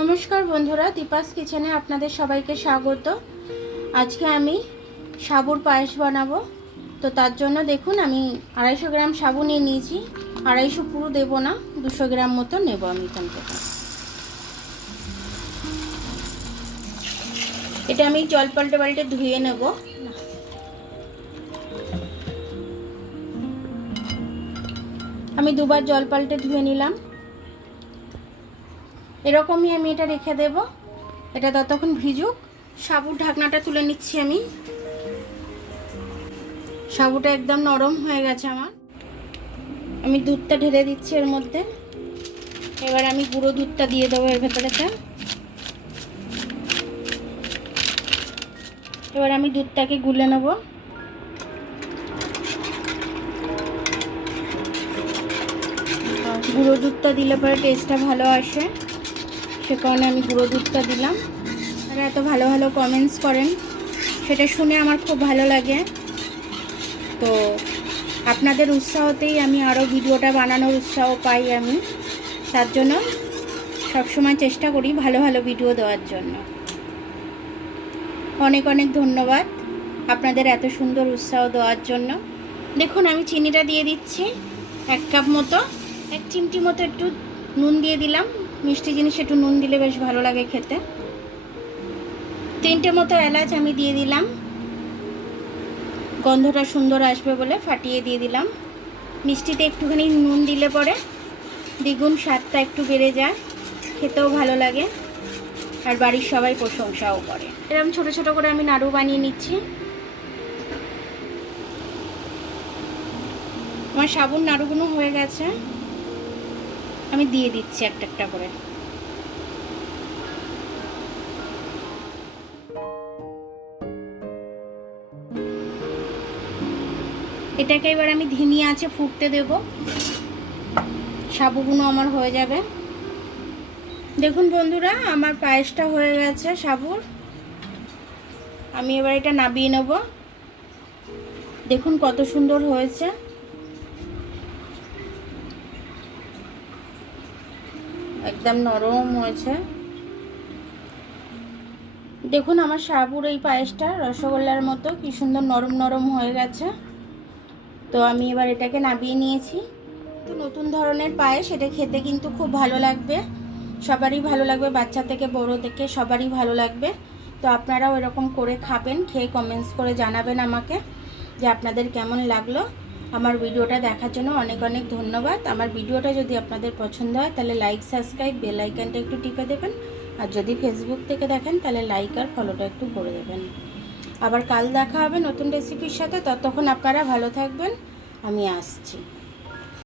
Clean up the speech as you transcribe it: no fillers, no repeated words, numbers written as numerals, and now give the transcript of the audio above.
নমস্কার বন্ধুরা, দীপাস কিচেনে আপনাদের সবাইকে স্বাগত। আজকে আমি সাবুর পায়েস বানাবো। তো তার জন্য দেখুন আমি 250 গ্রাম সাবু নিয়ে নিয়েছি। 250 পুরো দেবো না, 200 গ্রাম মতো নেব আমি এখান থেকে। এটা আমি জল পাল্টে পাল্টে ধুয়ে নেব। আমি দুবার জল পাল্টে ধুয়ে নিলাম। এরকমই আমি এটা রেখে দেব, এটা ততক্ষণ ভিজুক। সাবুর ঢাকনাটা তুলে নিচ্ছি আমি। সাবুটা একদম নরম হয়ে গেছে আমার। আমি দুধটা ঢেলে দিচ্ছি এর মধ্যে। এবার আমি গুঁড়ো দুধটা দিয়ে দেবো এর ভেতরেটা। এবার আমি দুধটাকে গুলে নেব। গুঁড়ো দুধটা দিলে পরে টেস্টটা ভালো আসে, সে কারণে আমি গুঁড়ো দুধটা দিলাম। আর এত ভালো ভালো কমেন্টস করেন, সেটা শুনে আমার খুব ভালো লাগে। তো আপনাদের উৎসাহতেই আমি আরও ভিডিওটা বানানোর উৎসাহ পাই আমি। তার জন্য সবসময় চেষ্টা করি ভালো ভালো ভিডিও দেওয়ার জন্য। অনেক অনেক ধন্যবাদ আপনাদের এত সুন্দর উৎসাহ দেওয়ার জন্য। দেখুন আমি চিনিটা দিয়ে দিচ্ছি 1 কাপ মতো। 1 চিমটি মতো একটু নুন দিয়ে দিলাম। মিষ্টি জিনিস একটু নুন দিলে বেশ ভালো লাগে খেতে। 3টে মতো এলাচ আমি দিয়ে দিলাম, গন্ধটা সুন্দর আসবে বলে ফাটিয়ে দিয়ে দিলাম। মিষ্টিতে একটুখানি নুন দিলে পরে দ্বিগুণ স্বাদটা একটু বেড়ে যায়, খেতেও ভালো লাগে, আর বাড়ির সবাই প্রশংসাও করে। এরকম ছোট ছোট করে আমি নাড়ু বানিয়ে নিচ্ছি। আমার সাবুর নাড়ুগুলো হয়ে গেছে, আমি দিয়ে দিচ্ছি একটা একটা করে। এটাকে এবার আমি ধিমি আঁচে ফুটতে দেব। সাবুগুলো আমার হয়ে যাবে। দেখুন বন্ধুরা, আমার পায়েসটা হয়ে গেছে সাবুর। আমি এবার এটা নামিয়ে নেব। দেখুন কত সুন্দর হয়েছে, একদম নরম হয়েছে। দেখুন আমার সাবুর এই পায়েসটা রসগোল্লার মতো কি সুন্দর নরম নরম হয়ে গেছে। তো আমি এবার এটাকে নামিয়ে নিয়েছি। তো নতুন ধরনের পায়েস, এটা খেতে কিন্তু খুব ভালো লাগবে, সবারই ভালো লাগবে, বাচ্চা থেকে বড় থেকে সবারই ভালো লাগবে। তো আপনারাও এরকম করে খাবেন, খেয়ে কমেন্টস করে জানাবেন আমাকে যে আপনাদের কেমন লাগলো। আমার ভিডিওটা দেখার জন্য অনেক অনেক ধন্যবাদ। আমার ভিডিওটা যদি আপনাদের পছন্দ হয় তাহলে লাইক, সাবস্ক্রাইব, বেল আইকনটা একটু টিপে দেবেন। আর যদি ফেসবুক থেকে দেখেন তাহলে লাইক আর ফলোটা একটু করে দেবেন। আবার কাল দেখা হবে নতুন রেসিপির সাথে। ততক্ষণ আপনারা ভালো থাকবেন, আমি আসছি।